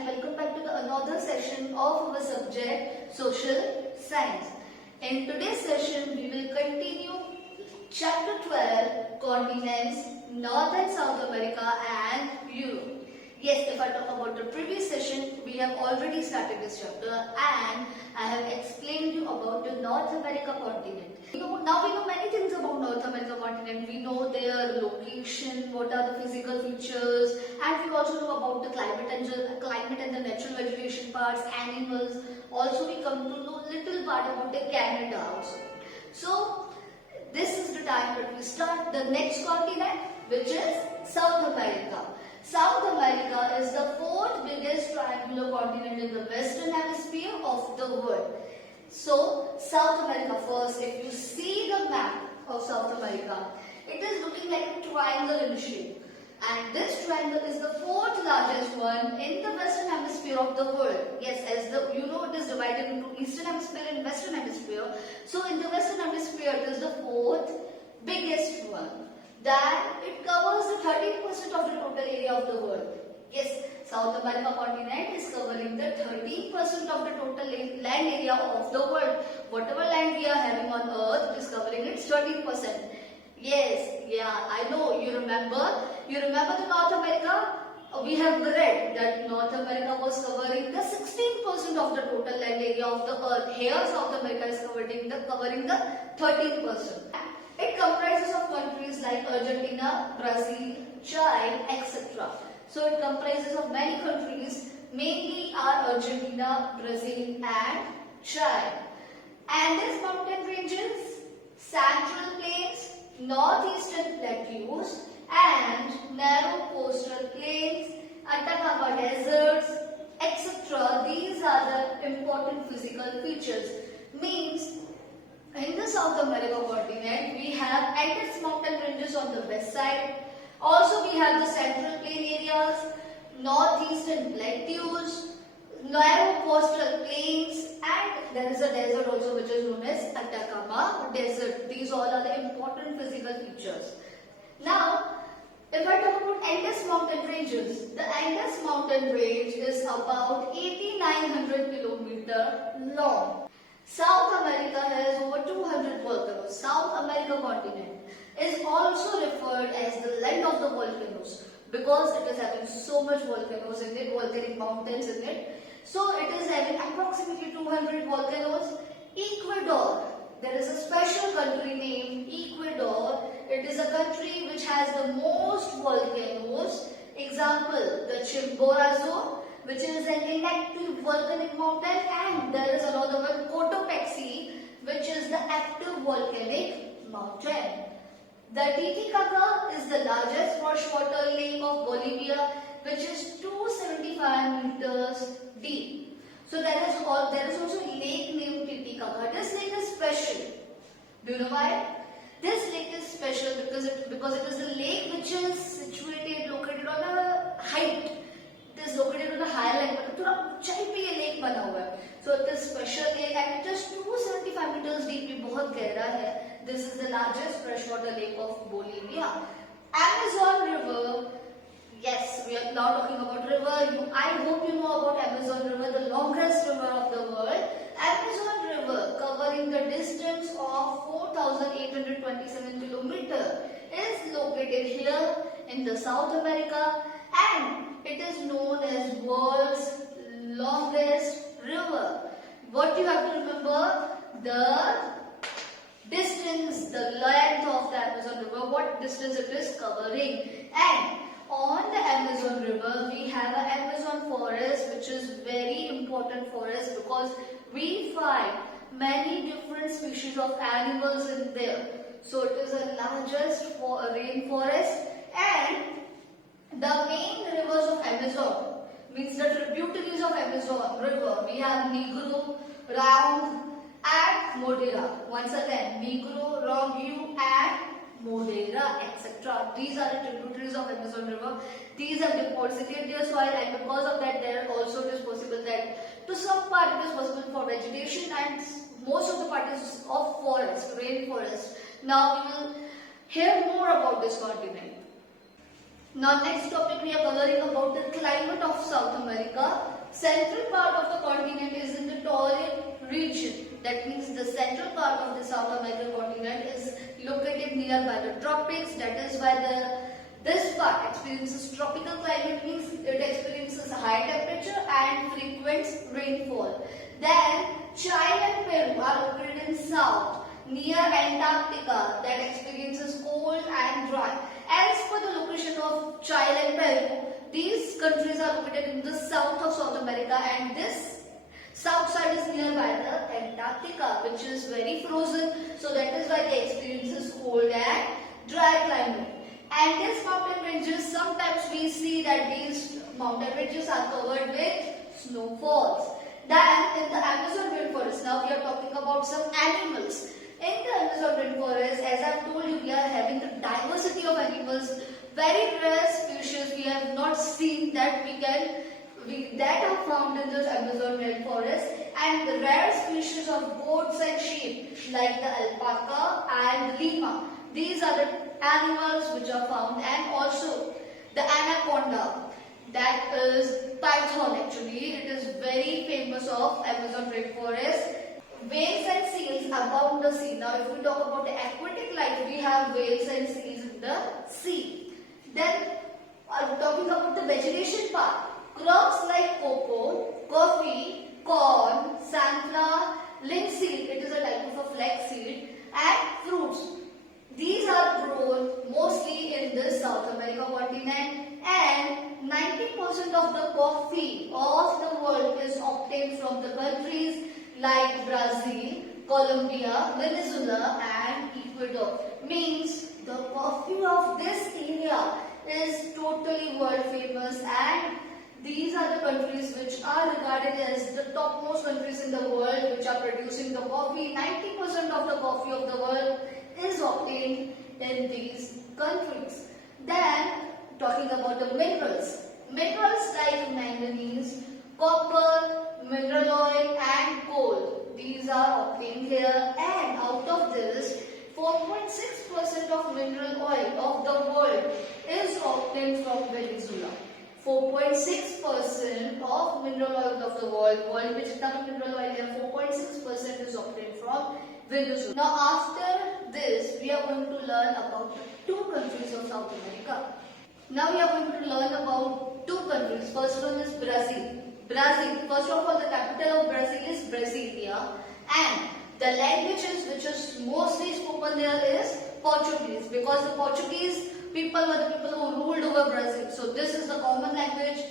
and welcome back to another session of our subject Social Science. In today's session we will continue chapter 12 continents North and South America and Europe. Yes, if I talk about the previous session, we have already started this chapter and I have explained you about the North America continent. Now we know many things about North America continent. We know their location, what are the physical features, and we also know about the climate and the natural vegetation parts, animals. Also we come to know little part about the Canada also. So this is the time that we start the next continent, which is South America. South America is the fourth biggest triangular continent in the western hemisphere of the world. So, South America first, if you see the map of South America, it is looking like a triangle in shape. And this triangle is the fourth largest one in the western hemisphere of the world. Yes, as it is divided into eastern hemisphere and western hemisphere. So, in the western hemisphere, it is the fourth biggest one. That it covers the 13% of the total area of the world. Yes, South America continent is covering the 13% of the total land area of the world. Whatever land we are having on earth, it is covering its 13%. Yes, I know, you remember the North America? We have read that North America was covering the 16% of the total land area of the earth. Here South America is covering the 13%. It comprises of countries like Argentina, Brazil, Chile, etc. So it comprises of many countries, mainly are Argentina, Brazil and Chile. Andes mountain ranges, central plains, northeastern plateaus and narrow coastal plains, Atacama deserts, etc. These are the important physical features. Means in the South America continent, we have Andes mountain ranges on the west side. Also, we have the central plain areas, northeastern plateaus, narrow coastal plains, and there is a desert also which is known as Atacama Desert. These all are the important physical features. Now, if I talk about Andes mountain ranges, the Andes mountain range is about 8,900 km long. South America has over 200 volcanoes. South America continent is also referred as the land of the volcanoes because it is having so much volcanoes in it, volcanic mountains in it. So it is having approximately 200 volcanoes. Ecuador, there is a special country named Ecuador. It is a country which has the most volcanoes. Example, the Chimborazo, which is an inactive volcanic mountain, and there is another one, Cotopaxi, which is the active volcanic mountain. The Titicaca is the largest freshwater lake of Bolivia, which is 275 meters deep. So there is also a lake named Titicaca. This lake is special. Do you know why? This lake is special because it is a lake which is located on a height. It is located on a higher line, but थोड़ा ऊंचाई पे ये lake बना हुआ है. So it is special lake and it is 275 meters deep. ये बहुत गहरा है. This is the largest freshwater lake of Bolivia. Amazon River. Yes, we are now talking about river. I hope you know about Amazon River, the longest river of the world. Amazon River, covering the distance of 4,827 kilometers, is located here in the South America, and it is known as world's longest river. What you have to remember? The distance, the length of the Amazon River, what distance it is covering. And on the Amazon River, we have an Amazon forest, which is very important forest because we find many different species of animals in there. So it is the largest rainforest, and the main rivers of Amazon, means the tributaries of Amazon River, we have Negro, Round and Modera. Once again, Negro, Rongu and Modera, etc. These are the tributaries of Amazon River. These have deposited their soil, and because of that, there also it is possible that to some part it is possible for vegetation, and most of the part is of forest, rainforest. Now we will hear more about this continent. Now next topic we are covering about the climate of South America. Central part of the continent is in the torrid region. That means the central part of the South American continent is located nearby the tropics. That is why this part experiences tropical climate, means it experiences high temperature and frequent rainfall. Then Chile and Peru are located in south near Antarctica, that experiences cold and dry. As per the location of Chile and Peru, these countries are located in the south of South America, and this south side is nearby the Antarctica, which is very frozen. So that is why they experiences cold and dry climate. And these mountain ranges, sometimes we see that these mountain ranges are covered with snowfalls. Then in the Amazon rainforest, now we are talking about some animals. In the Amazon rainforest, as I have told you, we are having the diversity of animals, very rare species we have not seen that that are found in the Amazon rainforest, and the rare species of goats and sheep like the alpaca and llama. These are the animals which are found, and also the anaconda, that is python actually. It is very famous of Amazon rainforest. Whales and seals abound the sea. Now if we talk about the aquatic life, we have whales and seals in the sea. Then talking about the vegetation part, crops like cocoa, coffee, corn, sunflower, linseed, it is a type of a flaxseed, and fruits. These are grown mostly in the South America continent, and 90% of the coffee of the world is obtained from the countries like Brazil, Colombia, Venezuela and Ecuador. Means the coffee of this area is totally world famous, and these are the countries which are regarded as the topmost countries in the world which are producing the coffee. 90% of the coffee of the world is obtained in these countries. Then talking about the minerals. Minerals like manganese, copper, mineral oil and coal. These are obtained here, and out of this 4.6% of mineral oil of the world is obtained from Venezuela. 4.6% of mineral oil of the world में जितना भी mineral oil है 4.6% is obtained from Venezuela. Now after this we are going to learn about two countries of South America. Now we are going to learn about two countries. First one is Brazil. Brazil, first of all, the capital of Brazil is Brasilia, and the languages which is mostly spoken there is Portuguese, because the Portuguese people were the people who ruled over Brazil. So this is the common language.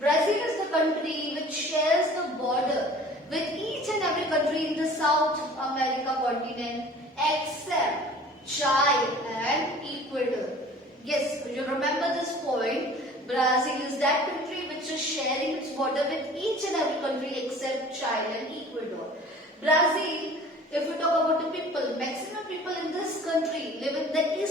Brazil is the country which shares the border with each and every country in the South America continent except Chile and Ecuador. Yes, you remember this point. Brazil is that country which is sharing its border with each and every country except Chile and Ecuador. Brazil, if we talk about the people, maximum people in this country live in the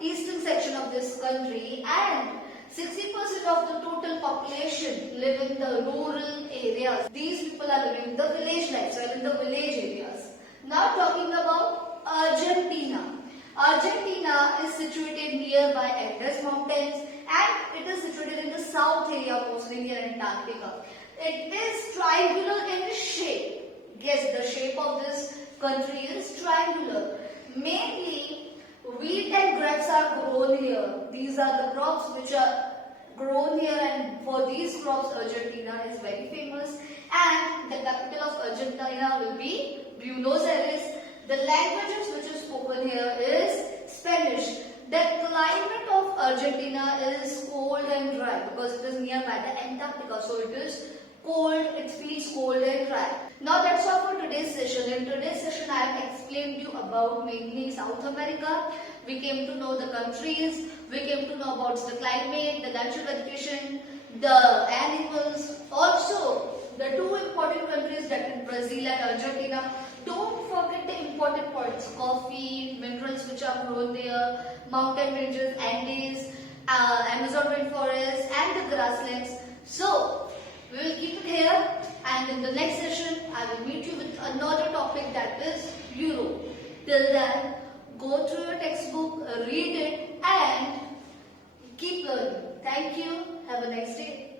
eastern section of this country, and 60% of the total population live in the rural areas. These people are living in the village lifestyle, in the village areas. Now talking about Argentina. Argentina is situated nearby Andes Mountains, and it is situated in the south area, mostly near Antarctica. It is triangular in shape. Yes, the shape of this country is triangular. Mainly, wheat and grapes are grown here. These are the crops which are grown here, and for these crops, Argentina is very famous. And the capital of Argentina will be Buenos Aires. The languages which is spoken here is Spanish. The climate of Argentina is cold and dry because it is nearby the Antarctica, so it is cold, it feels cold and dry. Now that's all for today's session. In today's session I have explained you about mainly South America. We came to know the countries, we came to know about the climate, the natural vegetation, the animals. Also the two important countries, that is Brazil and Argentina. Don't forget the important points: coffee, minerals which are grown there, mountain ranges, Andes, Amazon rainforest and the grasslands. So we will keep it here, and in the next session I will meet you with another topic, that is Europe. Till then, go through your textbook, read it and keep keep learning. Thank you. Have a nice day.